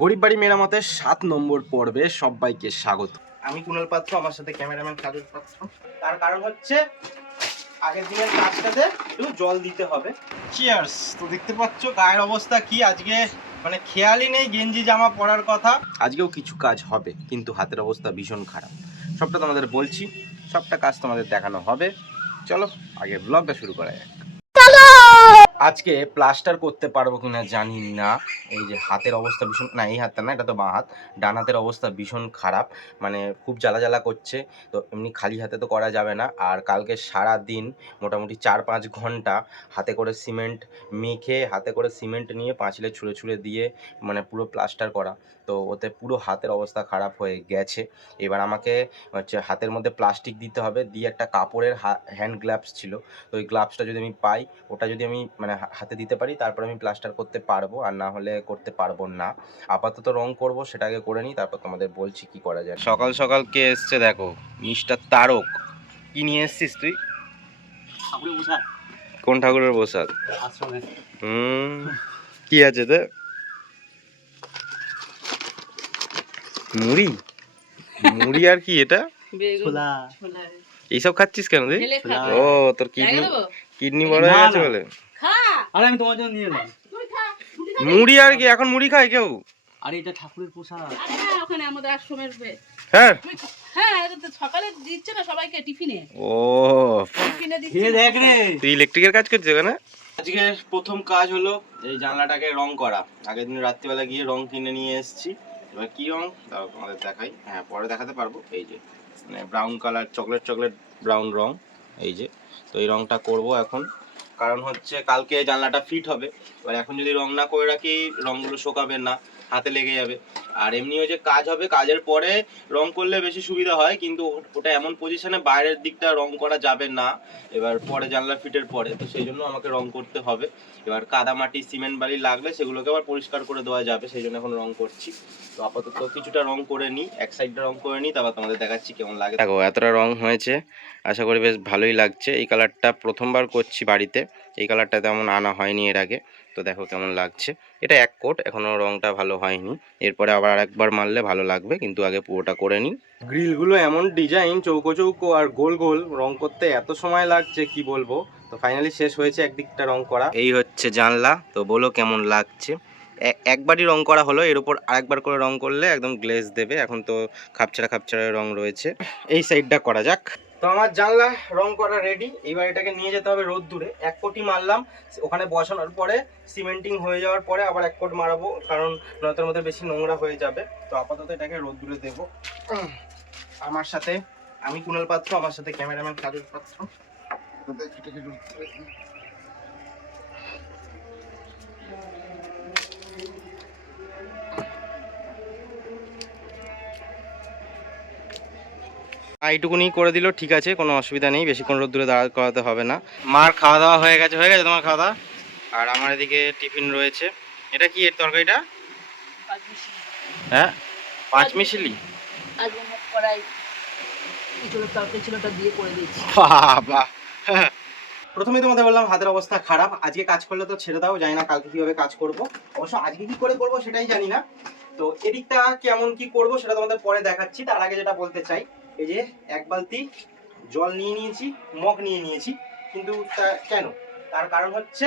গরিব বাড়ি মেরামতের 7 নম্বর পর্বে সবাইকে স্বাগত। আমি কুণাল পাত্র, আমার সাথে ক্যামেরাম্যান কাজল পাত্র। তার কারণ হচ্ছে আগের দিনের কাজটাতে একটু জল দিতে হবে। চিয়ার্স। তো দেখতে পাচ্ছ গায়ের অবস্থা কি, আজকে মানে খেয়ালই নেই গেঞ্জি জামা পরার কথা। আজকেও কিছু কাজ হবে কিন্তু হাতের অবস্থা ভীষণ খারাপ। সবটা তোমাদের বলছি, সবটা কাজ তোমাদের দেখানো হবে। চলো আগে ব্লগটা শুরু করা যাক। আজকে প্লাস্টার করতে পারবো কিনা জানি না। এই যে হাতের অবস্থা ভীষণ, না এই হাতটা না, এটা তো বাঁ হাত, ডান হাতের অবস্থা ভীষণ খারাপ, মানে খুব জ্বালা জ্বালা করছে। তো এমনি খালি হাতে তো করা যাবে না। আর কালকে সারা দিন মোটামুটি 4-5 ঘন্টা হাতে করে সিমেন্ট মেখে, হাতে করে সিমেন্ট নিয়ে পাঁচিলে ছুঁড়ে ছুঁড়ে দিয়ে মানে পুরো প্লাস্টার করা। তো ওতে পুরো হাতের অবস্থা খারাপ হয়ে গেছে। এবার আমাকে হচ্ছে হাতের মধ্যে প্লাস্টিক দিতে হবে, দিয়ে একটা কাপড়ের হ্যান্ড গ্লাভস ছিল, তো ওই গ্লাভসটা যদি আমি পাই, ওটা যদি আমি মানে হাতে দিতে পারি, তারপর আমি প্লাস্টার করতে পারবো, আর না হলে করতে পারবো না। আপাতত রং করব, সেটা আগে করে নিই, তারপর তোমাদের বলছি কি করা যায়। সকাল সকাল কে এসছে দেখো, মিস্টার তারক। কি নিয়ে এসছিস তুই? ঠাকুরের প্রসাদ। কোন ঠাকুরের প্রসাদ? আশ্রমে। কি আছে তো? মুড়ি? মুড়ি আর কি এটা? ছোলা। এইসব খাচ্ছিস কেন তুই? ও তোর কিডনি বড় হয়ে গেছে বলে? আরে আমি তোমার জন্য নিয়ে এলাম মুড়ি আর কি? এখন মুড়ি খায় কেউ? আরে এটা ঠাকুরের প্রসাদ। হ্যাঁ, ওখানে আমাদের আশ্রমের হ্যাঁ হ্যাঁ, এটা তো সকালে দিচ্ছে না সবাইকে টিফিনে। ও টিফিনে দিচ্ছে। খেয়ে দেখ রে। তুই ইলেকট্রিকের কাজ করছিস ওখানে? আজকে প্রথম কাজ হলো এই জানলাটাকে রং করা। আগের দিন রাত্রিবেলা গিয়ে রং কিনে নিয়ে এসেছি। এবার কি রং তাও তোমাদের দেখাই, হ্যাঁ পরে দেখাতে পারবো। এই যে মানে ব্রাউন কালার, চকলেট ব্রাউন রং, এই যে। তো এই রংটা করব এখন, কারণ হচ্ছে কালকে জানলাটা ফিট হবে। এবার এখন যদি রং না করে রাখি, রংগুলো শোকাবে না, হাতে লেগে যাবে। আর এমনিও যে কাজ হবে, কাজের পরে রং করলে বেশি সুবিধা হয়, কিন্তু ওটা এমন পজিশনে বাইরের দিকটা রং করা যাবে না এবার পরে জানলা ফিটের পরে, তো সেই জন্য আমাকে রং করতে হবে। এবার কাদা মাটি সিমেন্ট বালি লাগলে সেগুলোকে আবার পরিষ্কার করে দেওয়া যাবে, সেই জন্য এখন রং করছি। তো আপাতত কিছুটা রং করে নিই, এক সাইডটা রং করে নিই, তারপর তোমাদের দেখাচ্ছি কেমন লাগে। দেখো এতটা রং হয়েছে, আশা করি বেশ ভালোই লাগছে। এই কালারটা প্রথমবার করছি বাড়িতে, এই কালারটা তেমন আনা হয়নি এর আগে। তো দেখো কেমন লাগছে। এটা এক কোট, এখনো রংটা ভালো হয়নি, এরপরে আবার আরেকবার মারলে ভালো লাগবে, কিন্তু আগে পুরোটা করে নিই। গ্রিলগুলো এমন ডিজাইন, চৌকো চৌকো আর গোল গোল, রং করতে এত সময় লাগছে কি বলবো। তো ফাইনালি শেষ হয়েছে একদিকটা রং করা। এই হচ্ছে জানলা, তো বলো কেমন লাগছে। একবারই রং করা হলো, এর উপর আরেকবার করে রং করলে একদম গ্লেজ দেবে। এখন তো খাপছাড়া রং রয়েছে। এই সাইডটা করা যাক। তো আমার জানলা রং করা রেডি। এবার এটাকে নিয়ে যেতে হবে রোদ্দুরে। এক কোটি মারলাম, ওখানে বসানোর পরে সিমেন্টিং হয়ে যাওয়ার পরে আবার এক কোট মারাবো, কারণ নয়তোর মধ্যে বেশি নোংরা হয়ে যাবে। তো আপাতত এটাকে রোদ্দুরে দেবো। আমার সাথে আমি কুণাল পাত্র, আমার সাথে ক্যামেরাম্যান কাজল পাত্র। এইটুকুনি করে দিল, ঠিক আছে, কোনো অসুবিধা নেই, বেশিক্ষণ রোদ্দুরে দাঁড় করাতে হবে না। মার খাওয়া দাওয়া হয়ে গেছে তোমার খাওয়া দাওয়া? আর আমার এদিকে টিফিন রয়েছে। এটা কি এর তরকারিটা? হ্যাঁ, পাঁচ মিশালি। প্রথমে তোমাদের বললাম হাতের অবস্থা খারাপ। আজকে কাজ করলে তো ছেড়ে দাও, জানি না কালকে কিভাবে কাজ করব। অবশ্য আজকে কি করে করব সেটাই জানি না। তো এদিকটা কেমন কি করব সেটা তোমাদের পরে দেখাচ্ছি। তার আগে যেটা বলতে চাই, এই যে এক বালতি জল নিয়ে নিয়েছি, মগ নিয়ে নিয়েছি, কিন্তু কেন, তার কারণ হচ্ছে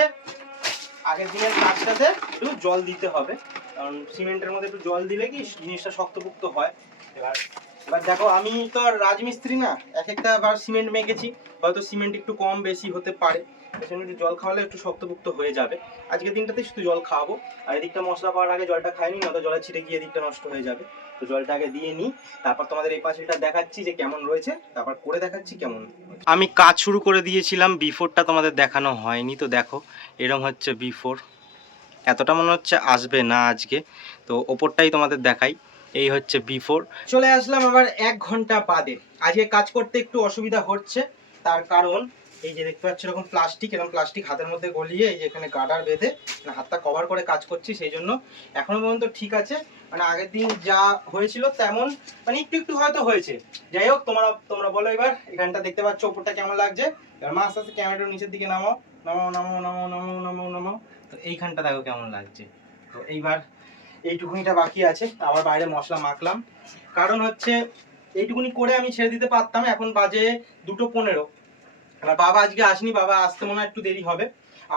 আগের দিনের কাজটাতে একটু জল দিতে হবে, কারণ সিমেন্টের মধ্যে একটু জল দিলে কি জিনিসটা শক্তপোক্ত হয়। এবার দেখো, আমি তো আর রাজমিস্ত্রি না, এক একটা বার সিমেন্ট মেখেছি, হয়তো সিমেন্ট একটু কম বেশি হতে পারে, সেজন্য জল খাওয়ালে একটু শক্তপোক্ত হয়ে যাবে। আজকের দিনটাতে শুধু জল খাওয়াবো, আর এদিকটা মশলা পাওয়ার আগে জলটা খাইনি, না তো জলের ছিটে গিয়ে এদিকটা নষ্ট হয়ে যাবে। তো জলটা আগে দিয়ে নিই, তারপর তোমাদের এই পাশেটা দেখাচ্ছি যে কেমন রয়েছে, তারপর করে দেখাচ্ছি কেমন। আমি কাজ শুরু করে দিয়েছিলাম, বিফোরটা তোমাদের দেখানো হয়নি। তো দেখো এরকম হচ্ছে বিফোর, এতটা মনে হচ্ছে আসবে না আজকে, তো ওপরটাই তোমাদের দেখাই। এই হচ্ছে বিফোর। চলে আসলাম আবার 1 ঘন্টা বাদে। আজকে কাজ করতে একটু অসুবিধা হচ্ছে, তার কারণ এই যে দেখতে পাচ্ছ এরকম প্লাস্টিক হাতের মধ্যে গলিয়ে এই যে এখানে গার্ডার বেঁধে হাতটা কভার করে কাজ করছি, সেই জন্য এখনো পর্যন্ত ঠিক আছে। মানে আগের দিন যা হয়েছিল তেমন, মানে একটু হয়তো হয়েছে। যাই হোক, তোমরা বলো এবার এখানটা দেখতে পাচ্ছ ওপরটা কেমন লাগছে। এবার মা আস্তে আস্তে ক্যামেরাটা নিচের দিকে নামাও। তো এইখানটা দেখো কেমন লাগছে। তো এইবার এইটুকুনিটা বাকি আছে, আবার বাইরে মশলা মাখলাম। কারণ হচ্ছে এইটুকুনি করে আমি ছেড়ে দিতে পারতাম, এখন বাজে 2:15। এবার বাবা আজকে আসেনি, বাবা আসতে মনে হয় একটু দেরি হবে।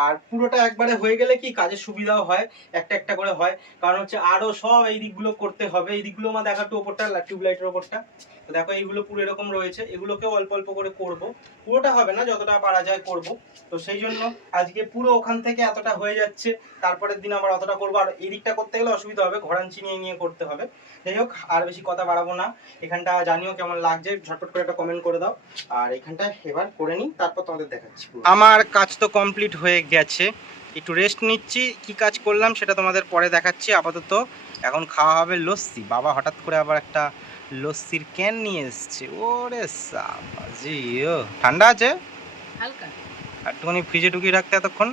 আর পুরোটা একবারে হয়ে গেলে কি কাজের সুবিধাও হয়, একটা একটা করে হয়। কারণ হচ্ছে আরো সব এই দিকগুলো করতে হবে, এই দিকগুলো আমার দেখা একটু ওপরটা টিউবলাইটের ওপরটা, তো দেখো এইগুলো পুরো এরকম রয়েছে, এগুলোকেও অল্প অল্প করে করব, পুরোটা হবে না, যতটা পারা যায় করব। তো সেই জন্য আজকে পুরো ওখান থেকে এতটা হয়ে যাচ্ছে, তারপরের দিন আবার অতটা করবো। আর এই দিকটা করতে গেলে অসুবিধা হবে, ঘরাঞ্চি নিয়ে নিয়ে করতে হবে। যাই হোক, আর বেশি কথা বাড়াবো না, এখানটা জানিও কেমন লাগছে, ঝটপট করে একটা কমেন্ট করে দাও। আর এখানটা এবার করে নিই, তারপর তোমাদের দেখাচ্ছি। আমার কাজ তো কমপ্লিট হয়ে গেছে, একটু রেস্ট নিচ্ছি, কি কাজ করলাম সেটা তোমাদের পরে দেখাচ্ছি। আপাতত এখন খাওয়া হবে লস্যি। বাবা হঠাৎ করে আবার একটা লস্যির ক্যান নিয়ে এসছে, ওরে সাবাজি, ও ঠান্ডা আছে, হালকা একটুখানি ফ্রিজে ঢুকিয়ে রাখতে এতক্ষণ।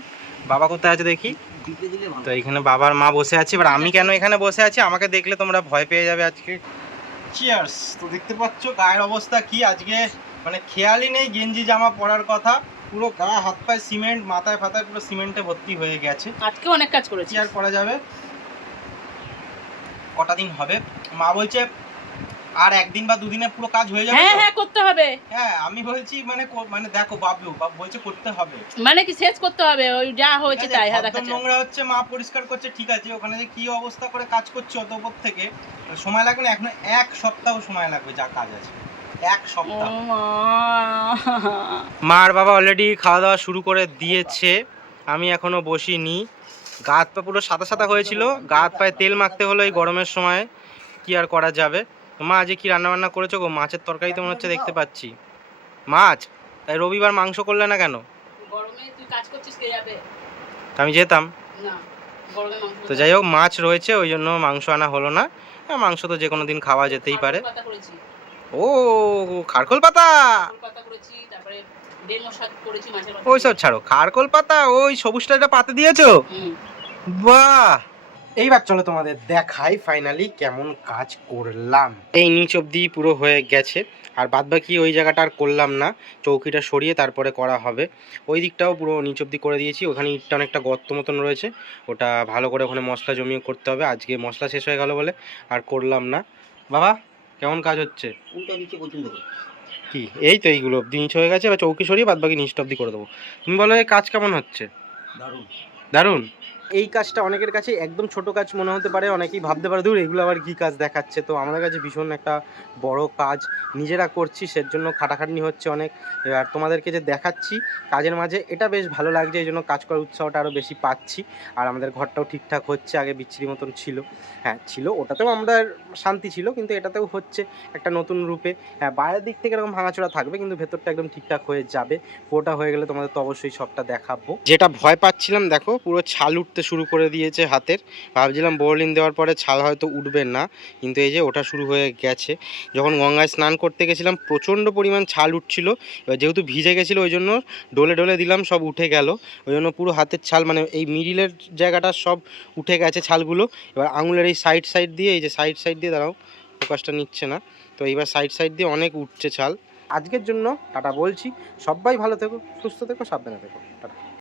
বাবা কোথায় আছে দেখি, দিতে দিলে ভালো। তো এখানে বাবার মা বসে আছে। এবার আমি কেন এখানে বসে আছি, আমাকে দেখলে তোমরা ভয় পেয়ে যাবে আজকে। চিয়ার্স। তো দেখতে পাচ্ছ গায়ের অবস্থা কি আজকে, মানে খেয়ালই নেই গেঞ্জি জামা পরার কথা, পুরো গা হাত পায়ে সিমেন্ট, মাথায় ফাতায় পুরো সিমেন্টে ভর্তি হয়ে গেছে। আজকে অনেক কাজ করেছি। কি আর করা যাবে, কটা দিন হবে, মা বলছে আর একদিন বা দুদিনে পুরো কাজ হয়ে যাবে। হ্যাঁ তো হ্যাঁ করতে হবে। হ্যাঁ আমি বলছি মানে দেখো বাবু বলছে করতে হবে, মানে কি শেষ করতে হবে, ওই যা হয়েছে তাই। হ্যাঁ ঘর দেখাচ্ছে। নোংরা হচ্ছে, মা পরিষ্কার করছে, ঠিক আছে, ওখানে যে কি অবস্থা করে কাজ করছে অত উপর থেকে, সময় লাগবে না, এখনো 1 সপ্তাহ সময় লাগবে যা কাজ আছে, 1 সপ্তাহ। মা আর বাবা অলরেডি খাওয়া দাওয়া শুরু করে দিয়েছে, আমি এখনো বসিনি। গা হাত পা পুরো সাদা সাদা হয়েছিল, গা হাত পায়ে তেল মাখতে হলো এই গরমের সময়, কি আর করা যাবে। মা আজকে কি রান্না বান্না করেছো গো? মাছের তরকারি তো মনে হচ্ছে দেখতে পাচ্ছি, মাছ। তাই রবিবার মাংস করলে না কেন? গরমে তুই কাজ করছিস, কে যাবে? তা আমি যেতাম। না, গরমে মাংস। তো যাই হোক, মাছ রয়েছে ওই জন্য মাংস আনা হলো না। হ্যাঁ, মাংস তো যে কোনো দিন খাওয়া যেতেই পারে। পাতা করেছি, ও খারকোল পাতা, পাতা করেছি, তারপরে ডেমো শাক করেছি, মাছের পাতা। ওই সব ছাড়ো, খারকোল পাতা ওই সবুজটা এটা পাতে দিয়েছো, হুম। বাহ। এইবার চলো তোমাদের দেখাই ফাইনালি কেমন কাজ করলাম। এই নিচ অবধি পুরো হয়ে গেছে, আর বাদবাকি ওই জায়গাটা আর করলাম না, চৌকিটা সরিয়ে তারপরে করা হবে। ওই দিকটাও পুরো নিচ অবধি করে দিয়েছি, ওখানে ইটটা অনেকটা গর্ত মতন রয়েছে, ওটা ভালো করে ওখানে মশলা জমিয়ে করতে হবে। আজকে মশলা শেষ হয়ে গেল বলে আর করলাম না। বাবা কেমন কাজ হচ্ছে? উল্টা নিচে পর্যন্ত করে। কি এই তো এইগুলো অবধি নিচ হয়ে গেছে, এবার চৌকি সরিয়ে বাদবাকি নিচটা অবধি করে দেবো। তুমি বলো এই কাজ কেমন হচ্ছে? দারুণ। দারুণ। এই কাজটা অনেকের কাছে একদম ছোট কাজ মনে হতে পারে, অনেকেই ভাবতে পারে দূর এগুলো আবার কী কাজ দেখাচ্ছে, তো আমাদের কাছে ভীষণ একটা বড় কাজ, নিজেরা করছি সেজন্য খাটাখাটনি হচ্ছে অনেক। আর তোমাদেরকে যে দেখাচ্ছি কাজের মাঝে, এটা বেশ ভালো লাগছে, এই জন্য কাজ করার উৎসাহটা আরও বেশি পাচ্ছি। আর আমাদের ঘরটাও ঠিকঠাক হচ্ছে, আগে বিচ্ছিরি মতন ছিল, হ্যাঁ ছিল, ওটাতেও আমরা শান্তি ছিল, কিন্তু এটাতেও হচ্ছে একটা নতুন রূপে। হ্যাঁ, বাইরের দিক থেকে এরকম ভাঙাচোরা থাকবে, কিন্তু ভেতরটা একদম ঠিকঠাক হয়ে যাবে। পুরোটা হয়ে গেলে তোমাদের তো অবশ্যই সবটা দেখাবো। যেটা ভয় পাচ্ছিলাম দেখো, পুরো ছাল উঠতে শুরু করে দিয়েছে হাতের, ভাবছিলাম বোরলিন দেওয়ার পরে ছাল হয়তো উঠবে না, কিন্তু এই যে ওটা শুরু হয়ে গেছে। যখন গঙ্গায় স্নান করতে গেছিলাম প্রচণ্ড পরিমাণ ছাল উঠছিল, এবার যেহেতু ভিজে গেছিলো ওই জন্য ডলে ডলে দিলাম, সব উঠে গেল, ওই জন্য পুরো হাতের ছাল মানে এই মিডিলের জায়গাটা সব উঠে গেছে ছালগুলো। এবার আঙুলের এই সাইড সাইড দিয়ে, এই যে সাইড সাইড দিয়ে, দাঁড়াও ফোকাসটা নিচ্ছে না, তো এইবার সাইড সাইড দিয়ে অনেক উঠছে ছাল। আজকের জন্য টাটা বলছি, সবাই ভালো থেকো, সুস্থ থেকো, সাবধানে থেকো, টাটা।